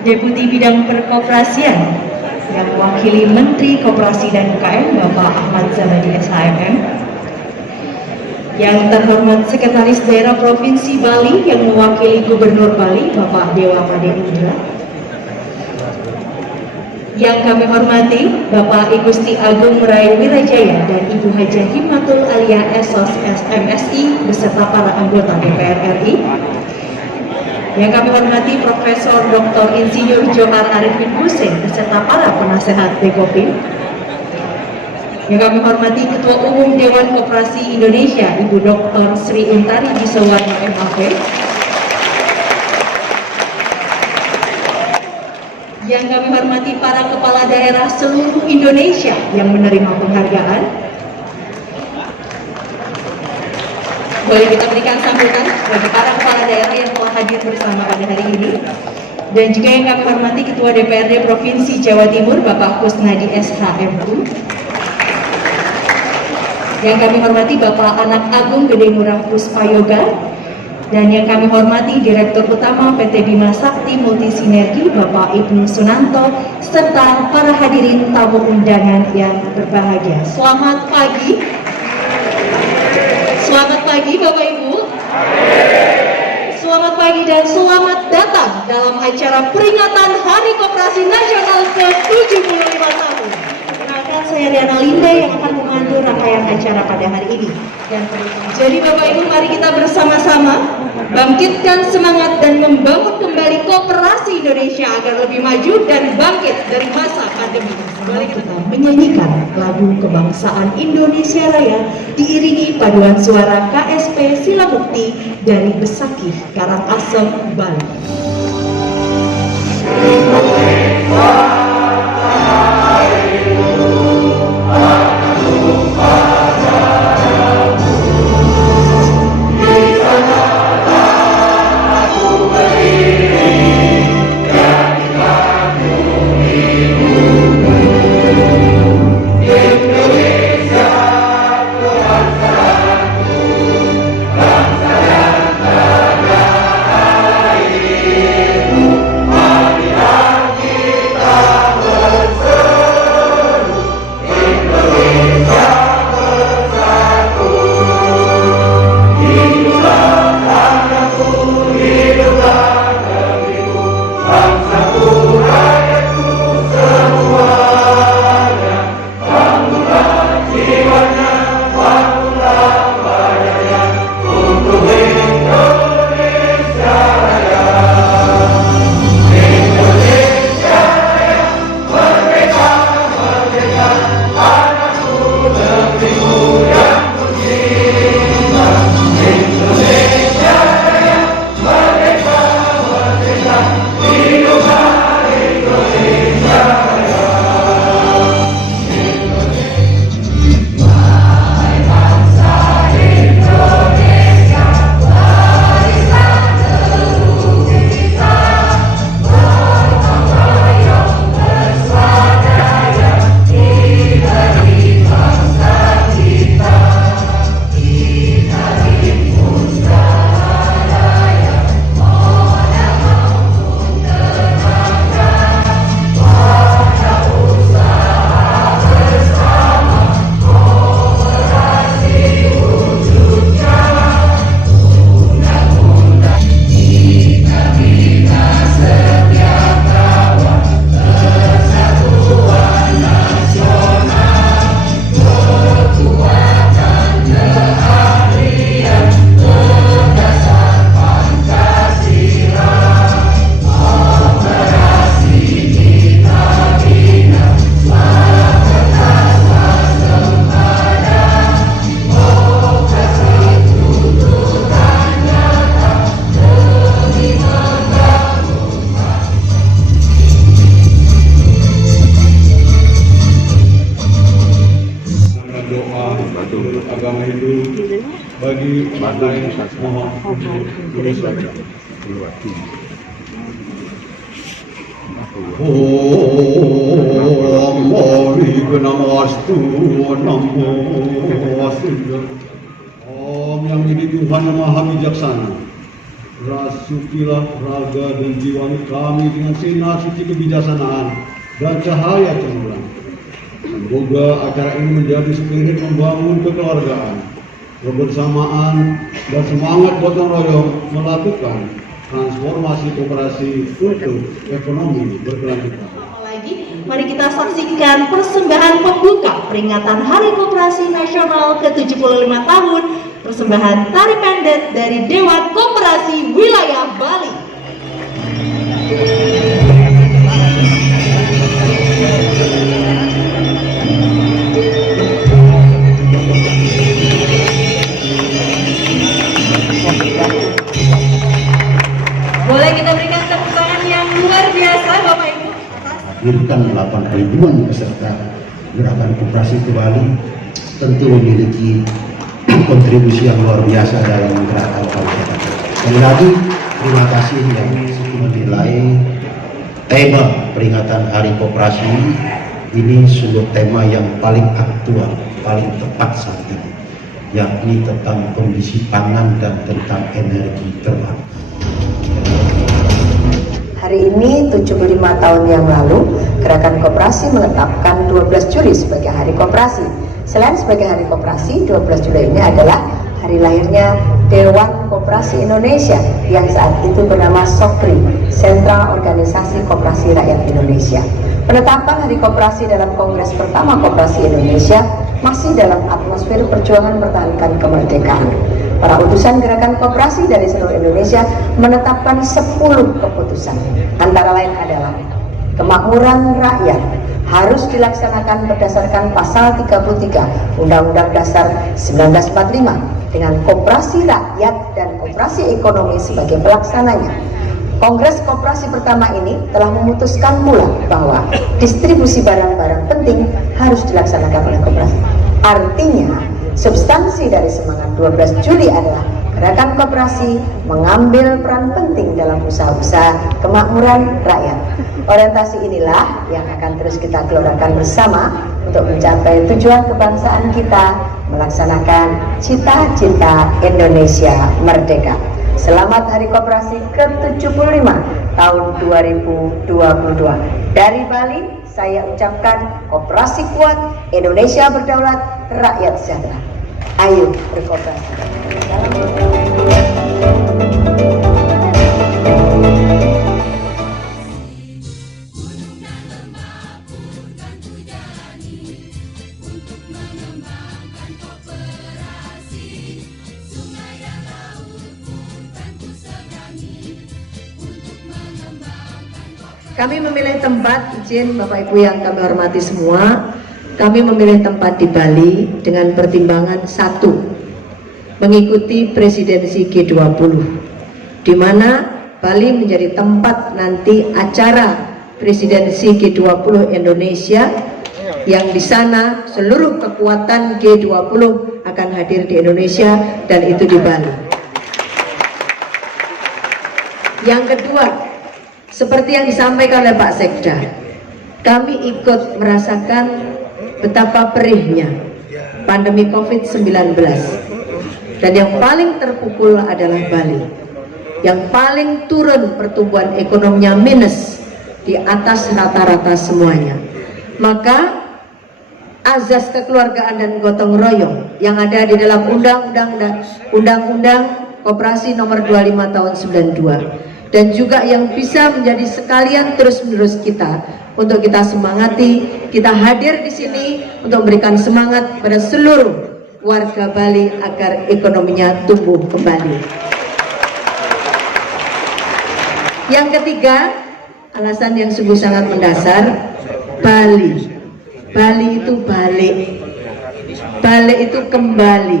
Deputi Bidang Perkoperasian yang mewakili Menteri Koperasi dan UKM Bapak Ahmad Zabadi SHMM, yang terhormat Sekretaris Daerah Provinsi Bali yang mewakili Gubernur Bali Bapak Dewa Made Indra, yang kami hormati Bapak I Gusti Agung Rai Wirajaya dan Ibu Hajah Himmatul Alia Esos MSI beserta para anggota DPR RI, yang kami hormati Profesor Dr. Insinyur Johar Arifin Hussein beserta para penasehat Dekopim, yang kami hormati Ketua Umum Dewan Koperasi Indonesia Ibu Dr. Sri Untari Bisowarno MAP, yang kami hormati para kepala daerah seluruh Indonesia yang menerima penghargaan. Boleh kita berikan sambutan bagi para kepala daerah yang telah hadir bersama pada hari ini. Dan juga yang kami hormati Ketua DPRD Provinsi Jawa Timur Bapak Kusnadi SHMU, yang kami hormati Bapak Anak Agung Gede Murah Puspayoga, dan yang kami hormati Direktur Utama PT Bima Sakti Multisinergi Bapak Ibnu Sunanto, serta para hadirin tamu undangan yang berbahagia. Selamat pagi. Selamat pagi Bapak Ibu. Selamat pagi dan selamat datang dalam acara peringatan Hari Koperasi Nasional ke-75 tahun. Kenalkan, saya Diana Linda yang akan memandu rangkaian acara pada hari ini. Jadi Bapak Ibu, mari kita bersama-sama bangkitkan semangat dan membangun kembali koperasi Indonesia agar lebih maju dan bangkit dari masa pandemi. Mari kita menyanyikan lagu kebangsaan Indonesia Raya diiringi paduan suara KSP Sila Mukti dari Besakih, Karangasem, Bali. Bangsa dan negara ini bagi materi mohon Om Mori Namastu Namastu Om yang ini Tuhan yang Maha Bijaksana, rasukilah raga dan jiwa kami dengan sinar suci kebijaksanaan dan cahaya cemerlang. Semoga acara ini menjadi spirit membangun kekeluargaan, kebersamaan, dan semangat gotong royong melakukan transformasi koperasi untuk ekonomi berkelanjutan. Lagi, mari kita saksikan persembahan pembuka peringatan Hari Koperasi Nasional ke-75 tahun, persembahan tari pendek dari Dewan Koperasi Wilayah Bali. Boleh kita berikan tepuk tangan yang luar biasa Bapak Ibu. Hadirkan 8 ribuan peserta gerakan koperasi ke Bali tentu memiliki kontribusi yang luar biasa dalam gerakan pariwisata. Sekali lagi terima kasih yang menilai tema peringatan Hari Koperasi ini sungguh tema yang paling aktual, paling tepat saat ini, yakni tentang kondisi pangan dan tentang energi terbarukan. Hari ini 75 tahun yang lalu, Gerakan Koperasi menetapkan 12 Juli sebagai Hari Koperasi. Selain sebagai Hari Koperasi, 12 Juli ini adalah hari lahirnya Dewan Koperasi Indonesia yang saat itu bernama SOKRI, Sentra Organisasi Koperasi Rakyat Indonesia. Penetapan Hari Koperasi dalam Kongres pertama Koperasi Indonesia masih dalam atmosfer perjuangan mempertahankan kemerdekaan. Para utusan gerakan koperasi dari seluruh Indonesia menetapkan 10 keputusan. Antara lain adalah kemakmuran rakyat harus dilaksanakan berdasarkan pasal 33 Undang-Undang Dasar 1945 dengan koperasi rakyat dan koperasi ekonomi sebagai pelaksananya. Kongres koperasi pertama ini telah memutuskan pula bahwa distribusi barang-barang penting harus dilaksanakan oleh koperasi. Artinya, substansi dari semangat 12 Juli adalah gerakan koperasi mengambil peran penting dalam usaha-usaha kemakmuran rakyat. Orientasi inilah yang akan terus kita gelorakan bersama untuk mencapai tujuan kebangsaan kita, melaksanakan cita-cita Indonesia merdeka. Selamat Hari Koperasi ke-75 tahun 2022. Dari Bali, saya ucapkan koperasi kuat, Indonesia berdaulat, rakyat sejahtera. Ayo berkoperasi. Kami memilih tempat, izin Bapak Ibu yang kami hormati semua, kami memilih tempat di Bali dengan pertimbangan satu, mengikuti presidensi G20, di mana Bali menjadi tempat nanti acara presidensi G20 Indonesia, yang di sana seluruh kekuatan G20 akan hadir di Indonesia dan itu di Bali. Yang kedua, seperti yang disampaikan oleh Pak Sekda, kami ikut merasakan betapa perihnya pandemi COVID-19, dan yang paling terpukul adalah Bali, yang paling turun pertumbuhan ekonominya minus di atas rata-rata semuanya. Maka azas kekeluargaan dan gotong royong yang ada di dalam Undang-Undang Koperasi Nomor 25 Tahun 92 dan juga yang bisa menjadi sekalian terus-menerus kita untuk kita semangati, kita hadir di sini untuk memberikan semangat pada seluruh warga Bali agar ekonominya tumbuh kembali. Yang ketiga, alasan yang sungguh sangat mendasar, Bali. Bali itu balik. Balik itu kembali.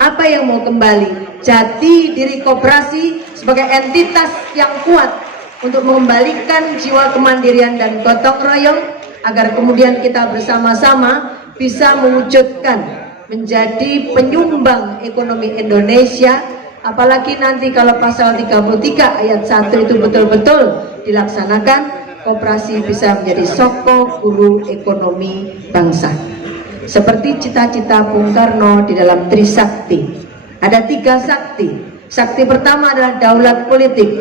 Apa yang mau kembali? Jati diri koperasi sebagai entitas yang kuat untuk mengembalikan jiwa kemandirian dan gotong royong agar kemudian kita bersama-sama bisa mewujudkan menjadi penyumbang ekonomi Indonesia, apalagi nanti kalau pasal 33 ayat 1 itu betul-betul dilaksanakan, koperasi bisa menjadi soko guru ekonomi bangsa. Seperti cita-cita Bung Karno di dalam Trisakti. Ada 3 sakti. Sakti pertama adalah daulat politik.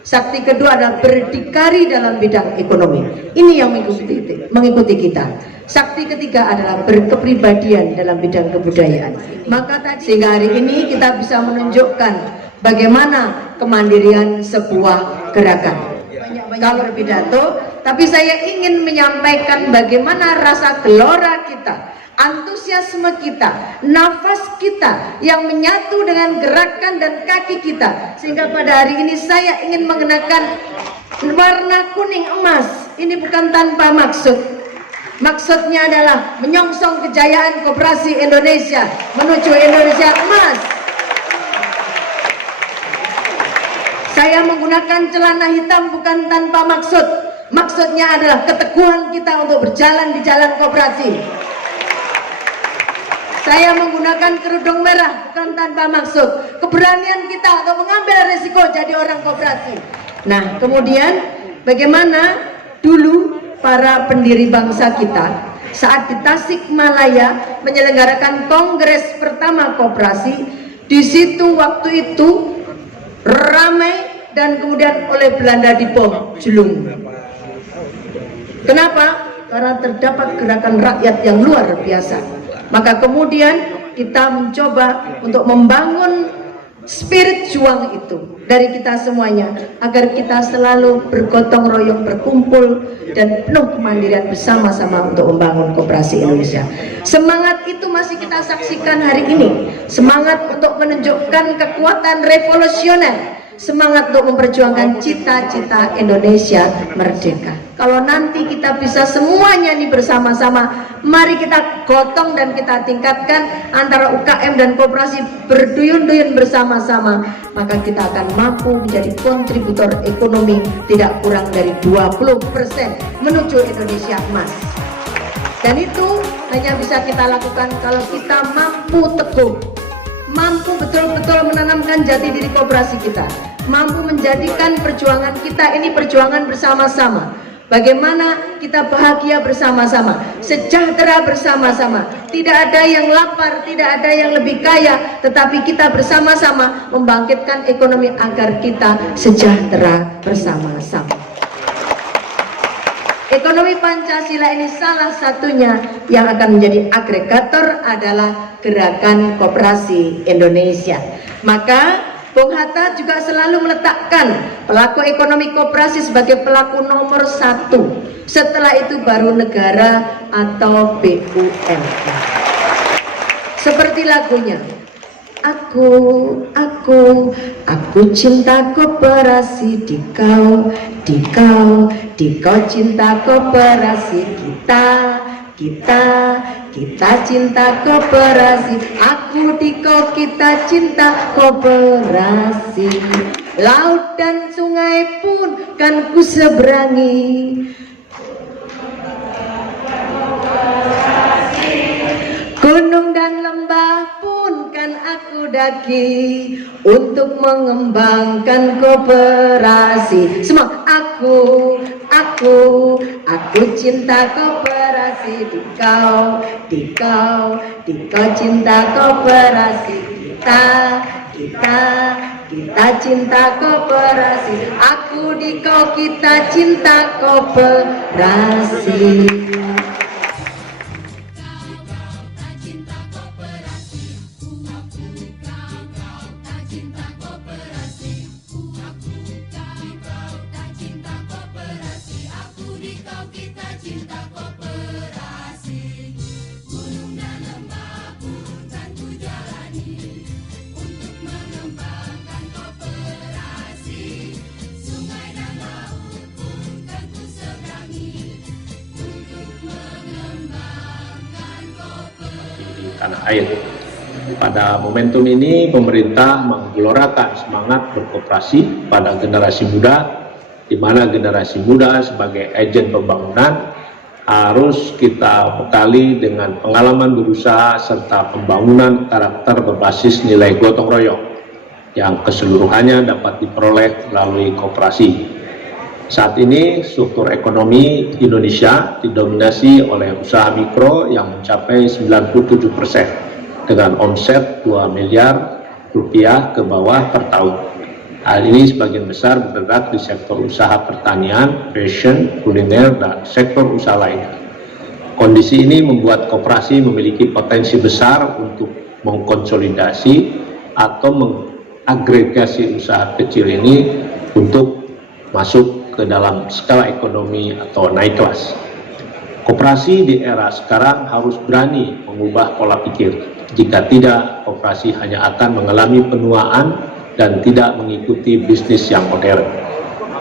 Sakti kedua adalah berdikari dalam bidang ekonomi. Ini yang mengikuti kita. Sakti ketiga adalah berkepribadian dalam bidang kebudayaan. Maka sehingga hari ini kita bisa menunjukkan bagaimana kemandirian sebuah gerakan. Kalau pidato, tapi saya ingin menyampaikan bagaimana rasa gelora kita, antusiasme kita, nafas kita yang menyatu dengan gerakan dan kaki kita, sehingga pada hari ini saya ingin mengenakan warna kuning emas. Ini bukan tanpa maksud. Maksudnya adalah menyongsong kejayaan koperasi Indonesia menuju Indonesia emas. Saya menggunakan celana hitam bukan tanpa maksud. Maksudnya adalah keteguhan kita untuk berjalan di jalan koperasi. Saya menggunakan kerudung merah bukan tanpa maksud. Keberanian kita untuk mengambil risiko jadi orang koperasi. Nah, kemudian bagaimana dulu para pendiri bangsa kita saat di Tasikmalaya menyelenggarakan kongres pertama koperasi, di situ waktu itu ramai dan kemudian oleh Belanda dibom Jelung. Kenapa? Karena terdapat gerakan rakyat yang luar biasa. Maka kemudian kita mencoba untuk membangun spirit juang itu dari kita semuanya, agar kita selalu bergotong royong, berkumpul dan penuh kemandirian bersama-sama untuk membangun koperasi Indonesia. Semangat itu masih kita saksikan hari ini. Semangat untuk menunjukkan kekuatan revolusioner, semangat untuk memperjuangkan cita-cita Indonesia merdeka. Kalau nanti kita bisa semuanya nih bersama-sama, mari kita gotong dan kita tingkatkan antara UKM dan koperasi berduyun-duyun bersama-sama, maka kita akan mampu menjadi kontributor ekonomi tidak kurang dari 20% menuju Indonesia emas. Dan itu hanya bisa kita lakukan kalau kita mampu teguh, mampu betul-betul menanamkan jati diri koperasi kita, mampu menjadikan perjuangan kita ini perjuangan bersama-sama. Bagaimana kita bahagia bersama-sama, sejahtera bersama-sama. Tidak ada yang lapar, tidak ada yang lebih kaya, tetapi kita bersama-sama membangkitkan ekonomi agar kita sejahtera bersama-sama. Ekonomi Pancasila ini salah satunya yang akan menjadi agregator adalah Gerakan Koperasi Indonesia. Maka Bung Hatta juga selalu meletakkan pelaku ekonomi koperasi sebagai pelaku nomor 1. Setelah itu baru negara atau BUMN. Seperti lagunya, Aku cinta koperasi, di kau cinta koperasi, kita cinta koperasi, aku di kau kita cinta koperasi. Laut dan sungai pun kan ku seberangi, gunung dan lembah pun kan aku daki untuk mengembangkan koperasi. Semua aku cinta koperasi, di kau cinta koperasi, kita cinta koperasi, aku di kau kita cinta koperasi. Tanah air. Pada momentum ini pemerintah menggelorakan semangat berkoperasi pada generasi muda, di mana generasi muda sebagai agen pembangunan harus kita bekali dengan pengalaman berusaha serta pembangunan karakter berbasis nilai gotong royong yang keseluruhannya dapat diperoleh melalui koperasi. Saat ini struktur ekonomi Indonesia didominasi oleh usaha mikro yang mencapai 97% dengan omset 2 miliar rupiah ke bawah per tahun. Hal ini sebagian besar bergerak di sektor usaha pertanian, fashion, kuliner, dan sektor usaha lainnya. Kondisi ini membuat koperasi memiliki potensi besar untuk mengkonsolidasi atau mengagregasi usaha kecil ini untuk masuk ke dalam skala ekonomi atau naik kelas. Koperasi di era sekarang harus berani mengubah pola pikir. Jika tidak, koperasi hanya akan mengalami penuaan dan tidak mengikuti bisnis yang modern.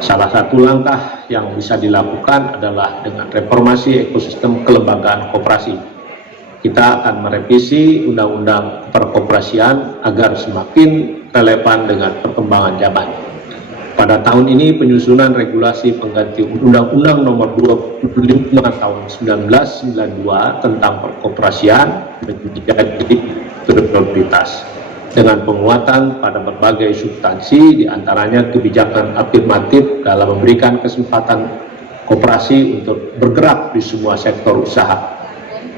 Salah satu langkah yang bisa dilakukan adalah dengan reformasi ekosistem kelembagaan koperasi. Kita akan merevisi undang-undang perkoperasian agar semakin relevan dengan perkembangan zaman. Pada tahun ini penyusunan regulasi pengganti Undang-Undang Nomor 25 Tahun 1992 tentang perkoperasian menjadi prioritas, dengan penguatan pada berbagai substansi, diantaranya kebijakan afirmatif dalam memberikan kesempatan koperasi untuk bergerak di semua sektor usaha,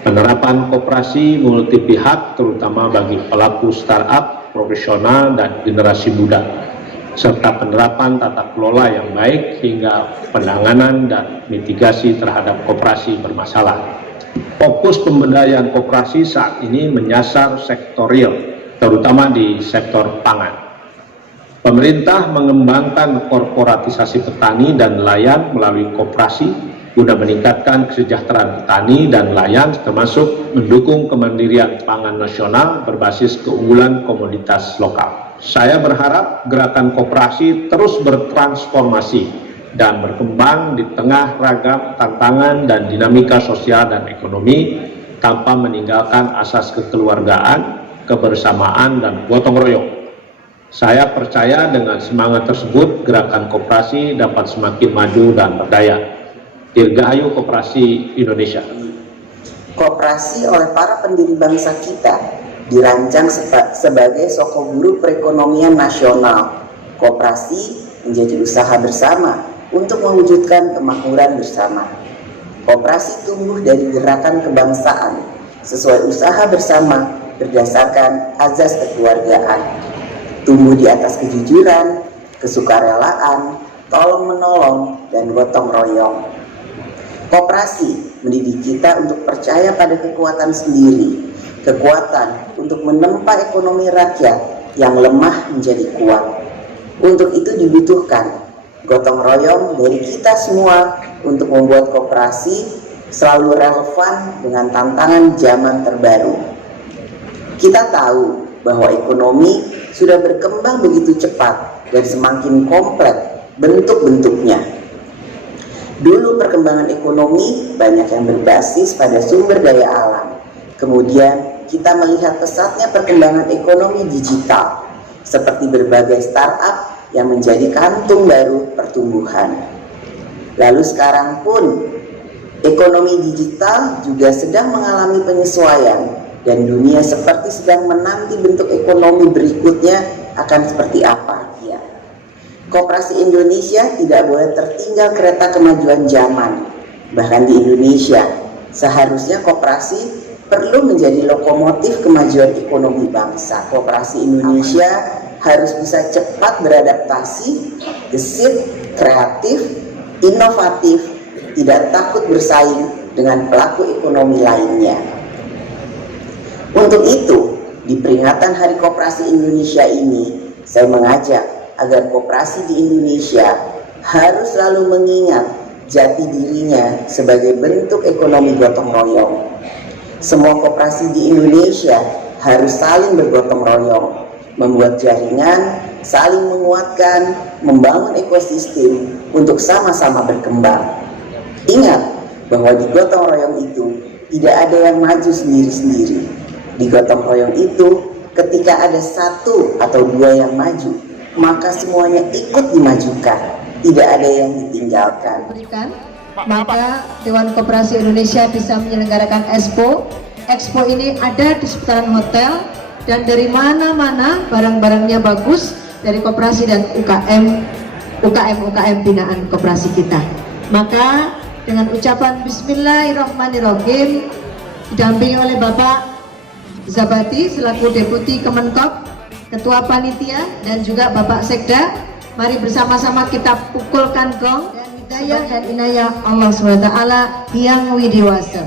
penerapan koperasi multi pihak terutama bagi pelaku startup, profesional, dan generasi muda, serta penerapan tata kelola yang baik hingga penanganan dan mitigasi terhadap koperasi bermasalah. Fokus pemberdayaan koperasi saat ini menyasar sektor real, terutama di sektor pangan. Pemerintah mengembangkan korporatisasi petani dan nelayan melalui koperasi guna meningkatkan kesejahteraan petani dan nelayan, termasuk mendukung kemandirian pangan nasional berbasis keunggulan komoditas lokal. Saya berharap gerakan koperasi terus bertransformasi dan berkembang di tengah ragam tantangan dan dinamika sosial dan ekonomi tanpa meninggalkan asas kekeluargaan, kebersamaan, dan gotong royong. Saya percaya dengan semangat tersebut gerakan koperasi dapat semakin maju dan berdaya. Dirgahayu Koperasi Indonesia. Koperasi oleh para pendiri bangsa kita dirancang sebagai sokoguru perekonomian nasional. Koperasi menjadi usaha bersama untuk mewujudkan kemakmuran bersama. Koperasi tumbuh dari gerakan kebangsaan sesuai usaha bersama berdasarkan azas kekeluargaan, tumbuh di atas kejujuran, kesukarelaan, tolong-menolong, dan gotong royong. Koperasi mendidik kita untuk percaya pada kekuatan sendiri, kekuatan untuk menempa ekonomi rakyat yang lemah menjadi kuat. Untuk itu dibutuhkan gotong royong dari kita semua untuk membuat koperasi selalu relevan dengan tantangan zaman terbaru. Kita tahu bahwa ekonomi sudah berkembang begitu cepat dan semakin kompleks bentuk-bentuknya. Dulu perkembangan ekonomi banyak yang berbasis pada sumber daya alam. Kemudian kita melihat pesatnya perkembangan ekonomi digital, seperti berbagai startup yang menjadi kantung baru pertumbuhan. Lalu sekarang pun ekonomi digital juga sedang mengalami penyesuaian, dan dunia seperti sedang menanti bentuk ekonomi berikutnya akan seperti apa. Ya. Koperasi Indonesia tidak boleh tertinggal kereta kemajuan zaman. Bahkan di Indonesia, seharusnya koperasi perlu menjadi lokomotif kemajuan ekonomi bangsa. Koperasi Indonesia harus bisa cepat beradaptasi, gesit, kreatif, inovatif, tidak takut bersaing dengan pelaku ekonomi lainnya. Untuk itu, di peringatan Hari Koperasi Indonesia ini, saya mengajak agar koperasi di Indonesia harus selalu mengingat jati dirinya sebagai bentuk ekonomi gotong royong. Semua koperasi di Indonesia harus saling bergotong royong, membuat jaringan, saling menguatkan, membangun ekosistem untuk sama-sama berkembang. Ingat bahwa di gotong royong itu tidak ada yang maju sendiri-sendiri. Di gotong royong itu, ketika ada satu atau dua yang maju, maka semuanya ikut dimajukan, tidak ada yang ditinggalkan. maka Dewan Koperasi Indonesia bisa menyelenggarakan Expo. Expo ini ada di seputaran hotel dan dari mana-mana barang-barangnya bagus dari koperasi dan UKM binaan koperasi kita. Maka dengan ucapan Bismillahirrahmanirrahim didampingi oleh Bapak Zabati selaku Deputi Kemenkop, Ketua Panitia dan juga Bapak Sekda, mari bersama-sama kita pukulkan gong dan hidayah dan inayah Allah SWT yang widiwasa.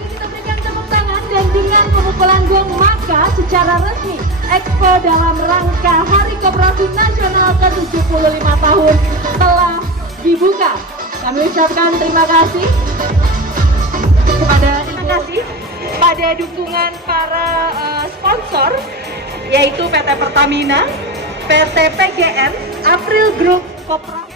Kita berikan tepuk tangan dan dengan pemukulan gong maka secara resmi Expo dalam rangka Hari Koperasi Nasional ke-75 tahun telah dibuka. Kami ucapkan terima kasih pada dukungan para sponsor yaitu PT Pertamina, PT PGN, April Group, Koperasi